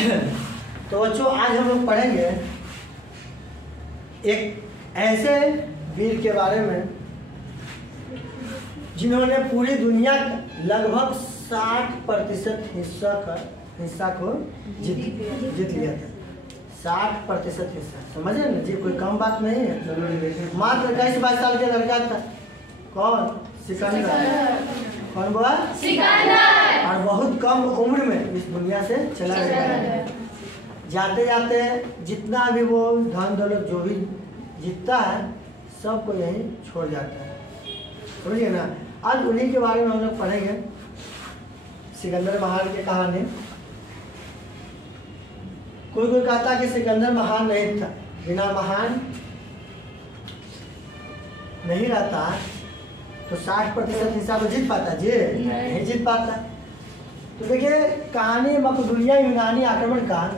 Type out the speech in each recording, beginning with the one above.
तो बच्चों आज हम लोग पढ़ेंगे एक ऐसे वीर के बारे में जिन्होंने पूरी दुनिया का लगभग 60% हिस्सा को जीत लिया था। 60% हिस्सा, समझे ना जी, कोई कम बात नहीं है। मात्र 22 साल के लड़का था। कौन? सिकंदर। कौन बोला? सिकंदर। और बहुत कम उम्र में इस दुनिया से चला गया। जाते जाते जितना भी वो धन दौलत जो भी जीतता है सबको यही छोड़ जाता है, समझिए ना। आज उन्हीं के बारे में हम लोग पढ़ेंगे, सिकंदर महान की कहानी। कोई कहता कि सिकंदर महान नहीं था, बिना महान नहीं रहता तो 60% हिस्सा को जीत पाता जी? नहीं जीत पाता। तो देखिए कहानी मकदूनिया यूनानी आक्रमण का,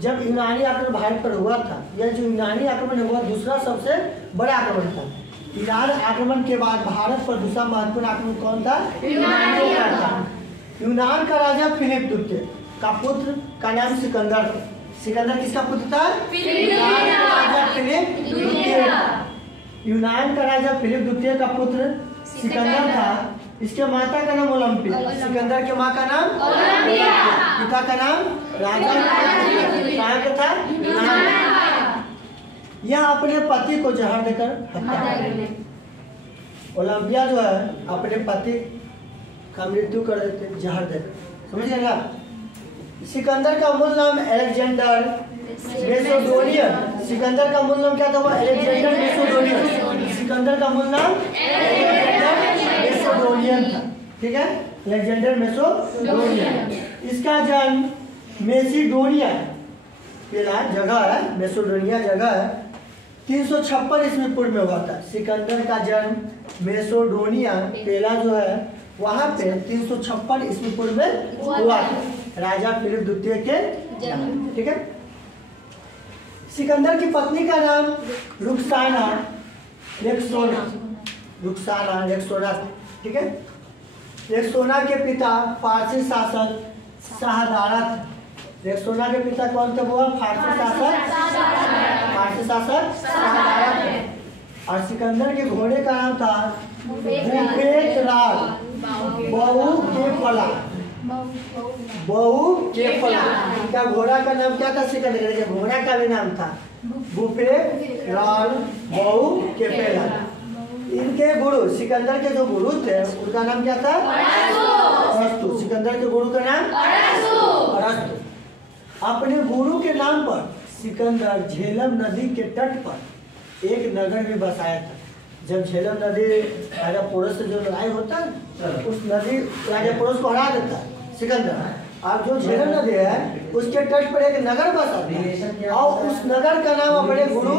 जब यूनानी आक्रमण भारत पर हुआ था, यह जो यूनानी आक्रमण हुआ दूसरा सबसे बड़ा आक्रमण था। ईरान आक्रमण के बाद भारत पर दूसरा महत्वपूर्ण आक्रमण कौन था? यूनानी था। यूनान का राजा फिलिप द्वितीय का पुत्र का नाम सिकंदर था। सिकंदर किसका पुत्र था? राजा फिलिप द्वितीय। यूनान का राजा फिलिप द्वितीय का पुत्र सिकंदर था। इसके माता का नाम ओलंपिया, सिकंदर के माँ का नाम ओलंपिया, पिता का नाम राजा था। यह अपने पति को जहर देकर हत्या कर दी। ओलंपिया जो है अपने पति का मृत्यु कर देते जहर देकर, समझिएगा। सिकंदर का मूल नाम अलेक्जेंडर मैसेडोनियन। सिकंदर का मूल नाम क्या था? Alexander Macedonian. सिकंदर का मूल नाम मैसेडोनियन था, ठीक है, अलेक्जेंडर मैसेडोनियन। इसका जन्म मैसेडोनिया जगह है, मैसेडोनिया जगह है, 356 ईस्वी पूर्व में हुआ था। सिकंदर का जन्म मैसेडोनिया पेला जो है वहां पे 356 ईस्वी पूर्व में हुआ था, राजा फिलिप द्वितीय के जन्म, ठीक है। सिकंदर की पत्नी का नाम रुक्साना रेक्सोना, ठीक है। रेक्सोना के पिता फारसी शासक शाहदारा थे। रेक्सोना के पिता कौन थे? वो फारसी शासक शाहदारा थे। और सिकंदर के घोड़े का नाम था बहु के फला। इनका घोड़ा का नाम क्या था? सिकंदर के घोड़ा का भी नाम था बुफेराल बहु के फला। इनके गुरु, सिकंदर के जो गुरु थे उनका नाम क्या था? अरस्तु। सिकंदर के गुरु का नाम अरस्तु। अपने गुरु के नाम पर सिकंदर झेलम नदी के तट पर एक नगर भी बसाया था। जब झेलम नदी राजा पोरस से जो लड़ाई होता है उस नदी राजा पोरस को हरा देता है सिकंदर। अब जो झेलम नदी है उसके तट पर एक नगर बसा है और उस नगर का नाम अपने गुरु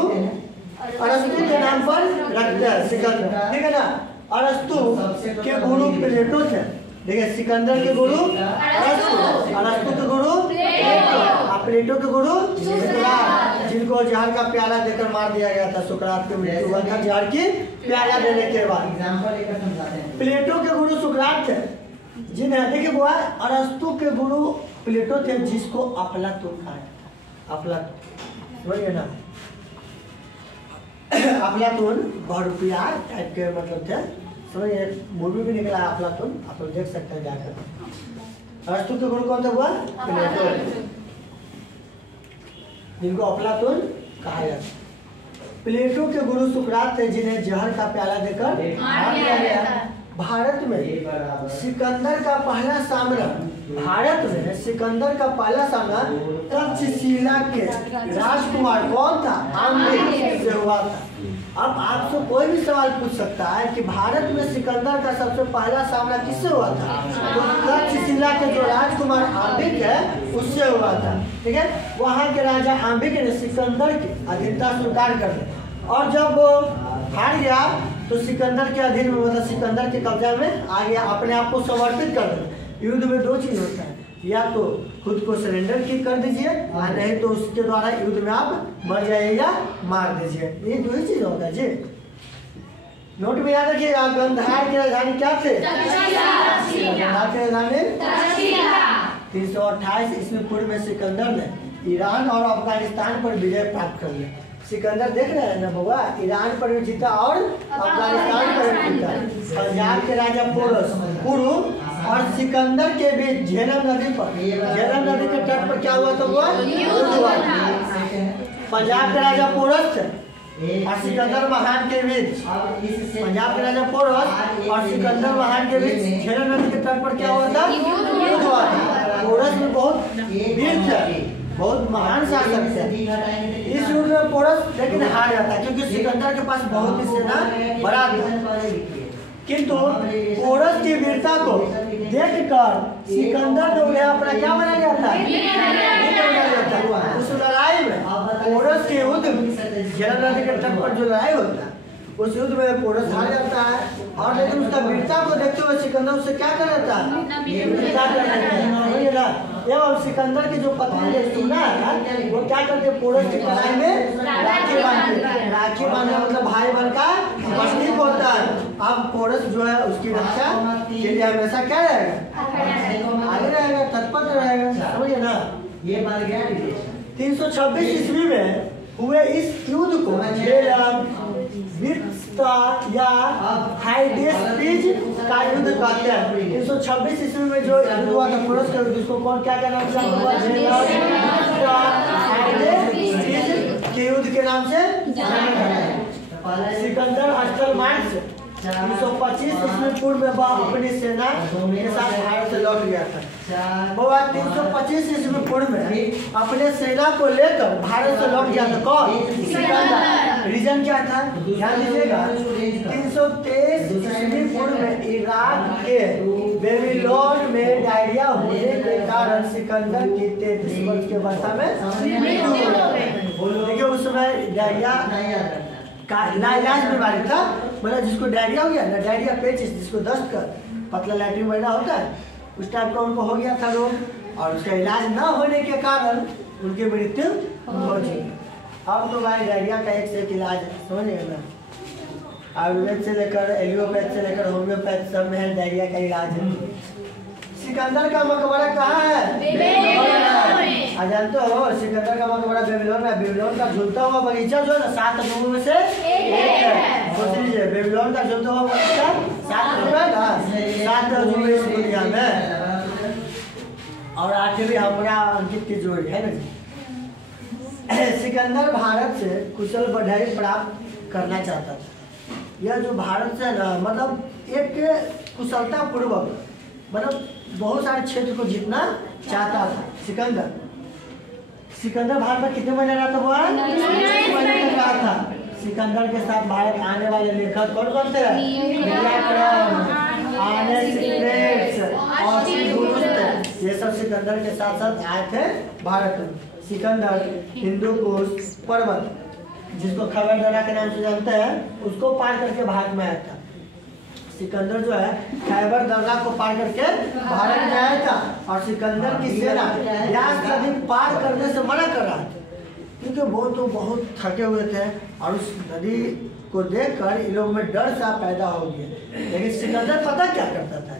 अरस्तु के नाम पर रखते हैं सिकंदर, ठीक है ना। अरस्तु के गुरु प्लेटो थे। देखिए सिकंदर के गुरु अरस्तु के गुरु प्लेटो के गुरु सुकरात, जिनको जहर का प्याला देकर मार दिया गया था। सुकरात की मृत्यु हुआ था जहर की प्याला देने के बाद। प्लेटो के गुरु सुकरात थे, जिन्हें देखिए वो अरस्तु के गुरु प्लेटो थे जिसको अफलातून कहा था। अफलातून समझिए ना, अफलातून बहुरूपिया टाइप के मतलब थे, समझिए। मूवी भी निकला अफलातून, आप लोग देख सकते हैं जाकर। अरस्तु के गुरु कौन था? हुआ प्लेटो, जिनको अफलातून कहा जाता। प्लेटो के गुरु सुकरात थे जिन्हें जहर का प्याला देकर मार दिया गया। भारत में सिकंदर का पहला सामना तक्षशिला के राजकुमार कौन था? आम्बिक से हुआ था। अब आपसे कोई भी सवाल पूछ सकता है कि भारत में सिकंदर का सबसे पहला सामना किससे हुआ था? तो तक्षशिला के जो राजकुमार आम्बिक है उससे हुआ था, ठीक है। वहाँ के राजा आम्बिक ने सिकंदर की अधीनता स्वीकार कर दी और जब वो हार गया तो सिकंदर के अधीन में, मतलब सिकंदर के कब्जा में आ गया, अपने आप को समर्पित कर दिया। युद्ध में दो चीज होता है, या तो खुद को सरेंडर की कर दीजिए और नहीं तो उसके द्वारा युद्ध में आप मर जाइए या मार दीजिए। ये दो ही चीज होता है जी। नोट में याद रखिएगा, गांधार की राजधानी क्या थे? गांधार की राजधानी 328 ईस्वी पूर्व में सिकंदर ने ईरान और अफगानिस्तान पर विजय प्राप्त कर लिया। सिकंदर देख रहे हैं ना बउआ, ईरान पर भी जीता और अफगानिस्तान पर भी जीता। पंजाब के राजा पोरस पुरु और सिकंदर के बीच झेलम नदी के तट पर क्या हुआ? तो हुआ युद्ध हुआ। पंजाब के राजा पोरस और सिकंदर महान के बीच, पंजाब के राजा पोरस और सिकंदर महान के बीच झेलम नदी के तट पर क्या हुआ था? युद्ध हुआ था। पोरस में बहुत वीर थे, बहुत महान शासक थे। इस युद्ध में पोरस लेकिन हार जाता क्योंकि सिकंदर के पास बहुत ही सेना बड़ा था। किंतु पोरस की वीरता को देखकर सिकंदर ने उन्हें अपना क्या बना लिया था? उस लड़ाई में पोरस के युद्ध झेलम नदी के तट पर जो लड़ाई होता है उस युद्ध में पोरस हार जाता है। और लेकिन उसका वीरता को देखते हुए सिकंदर उससे क्या कर रहा था? एवं सिकंदर की जो पत्नी सुना है वो क्या करते? पोरस की कलाई में राखी बांधने मतलब भाई बहन का प्रतीक होता है। अब पोरस जो है उसकी रक्षा के लिए हमेशा क्या रहेगा? आगे रहेगा, तत्पर रहेगा, समझिए ना। ये बात गया 326 ईस्वी में हुए इस युद्ध को या हाइडेस्पिज का युद्ध कहते हैं। 326 ईस्वी में जो युद्ध हुआ था पोरस का युद्ध, उसको कौन क्या नाम से के युद्ध के नाम से सिकंदर अष्टलमाइट्स 325 ईस्वी पूर्व में वह अपनी सेना के साथ भारत से लौट गया था। वो 325 ईस्वी पूर्व में अपने सेना को लेकर भारत से लौट गया था। कौन? सिकंदर। रीजन क्या था? ध्यान दीजिएगा। 323 ईस्वी पूर्व में इराक के बेबीलोन में डायरिया होने के कारण सिकंदर की 33 वर्ष के अवस्था में मृत्यु हो गई। देखिए उस समय डायरिया का इलाज बीमारी था, मतलब जिसको डायरिया हो गया ना, डायरिया पेचिस जिसको दस्त कर पतला लैट्रिन वगैरह होता है, उस टाइप का उनको हो गया था रोग। और उसका इलाज न होने के कारण उनकी मृत्यु हो गई। अब तो भाई डायरिया का एक से एक इलाज है, समझिए ना। आयुर्वेद से लेकर एलियोपैथ से लेकर होम्योपैथ सब में है डायरिया का इलाज है। सिकंदर का मकबरा कहाँ है? जानते हो सिकंदर का मकबरा बेबीलोन में। बेबीलोन का झूलता हुआ बगीचा जो है ना 7 अजूबों में से एक है। सोच लीजिए बेबीलोन का झूलता हुआ बगीचा 7 अजूबा है ना, 7 अजूबे इस दुनिया में। और 8वीं हमारा अंकित की जोड़ी है ना। सिकंदर भारत से कुशल बढ़ाई प्राप्त करना चाहता था। यह जो भारत से ना मतलब एक कुशलता पूर्वक मतलब बहुत सारे क्षेत्र को जीतना चाहता था सिकंदर। सिकंदर भारत में कितने महीने रहा था? वो 6 महीने तक रहा था। सिकंदर के साथ भारत आने वाले लेखक कौन कौन थे? ये सब सिकंदर के साथ साथ आए थे भारत में। सिकंदर हिंदूकुश पर्वत जिसको खबर दर्रा के नाम से जानते हैं उसको पार करके भारत में आया था। सिकंदर जो है खैबर दर्रा को पार करके भारत में आया था। और सिकंदर की सेना यास नदी पार करने से मना कर रहा था क्योंकि वो तो बहुत थके हुए थे और उस नदी को देखकर इन लोगों में डर सा पैदा हो गया। लेकिन सिकंदर पता क्या करता था?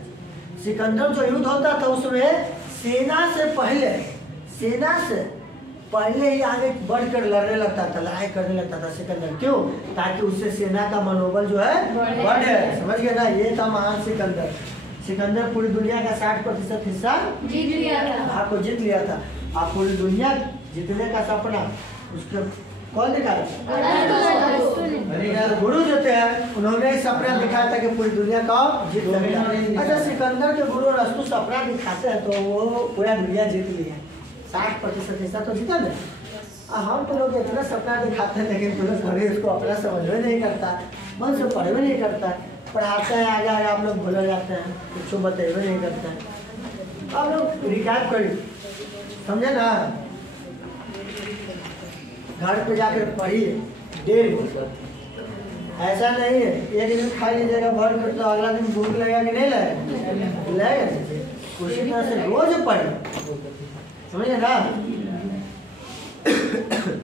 सिकंदर जो युद्ध होता था उसमें सेना से पहले ही आगे बढ़कर लड़ने लगता था, लड़ाई करने लगता था सिकंदर। क्यों? ताकि उससे सेना का मनोबल जो है बढ़े। समझ गए ना? ये था महान सिकंदर। सिकंदर पूरी दुनिया का 60% हिस्सा जीत लिया था, आपको जीत लिया था। आप पूरी दुनिया जीतने का सपना उसके कौन दिखाया? गुरु जो थे उन्होंने सपना दिखाया था कि पूरी दुनिया का जीत लेगा। अच्छा सिकंदर के गुरु अरस्तु सपना दिखाते हैं तो वो पूरा दुनिया जीत लिया, 60% हिस्सा तो जीता ना। हम तो लोग इतना सपना दिखाते हैं लेकिन पुलिस घड़ी उसको अपना समझ में नहीं करता, मन से पढ़ भी नहीं करता। पढ़ाते हैं आगे आगे आप लोग भूल जाते हैं, कुछ बतेबे नहीं करते हैं। आप लोग रिकैप करिए, समझे ना? घर पे जाकर पढ़िए डेली। ऐसा नहीं है एक दिन खा लीजिएगा भर कर तो अगला दिन भूख लगेगा कि नहीं लगेगा? उसी तरह से रोज पढ़े, समझे ना?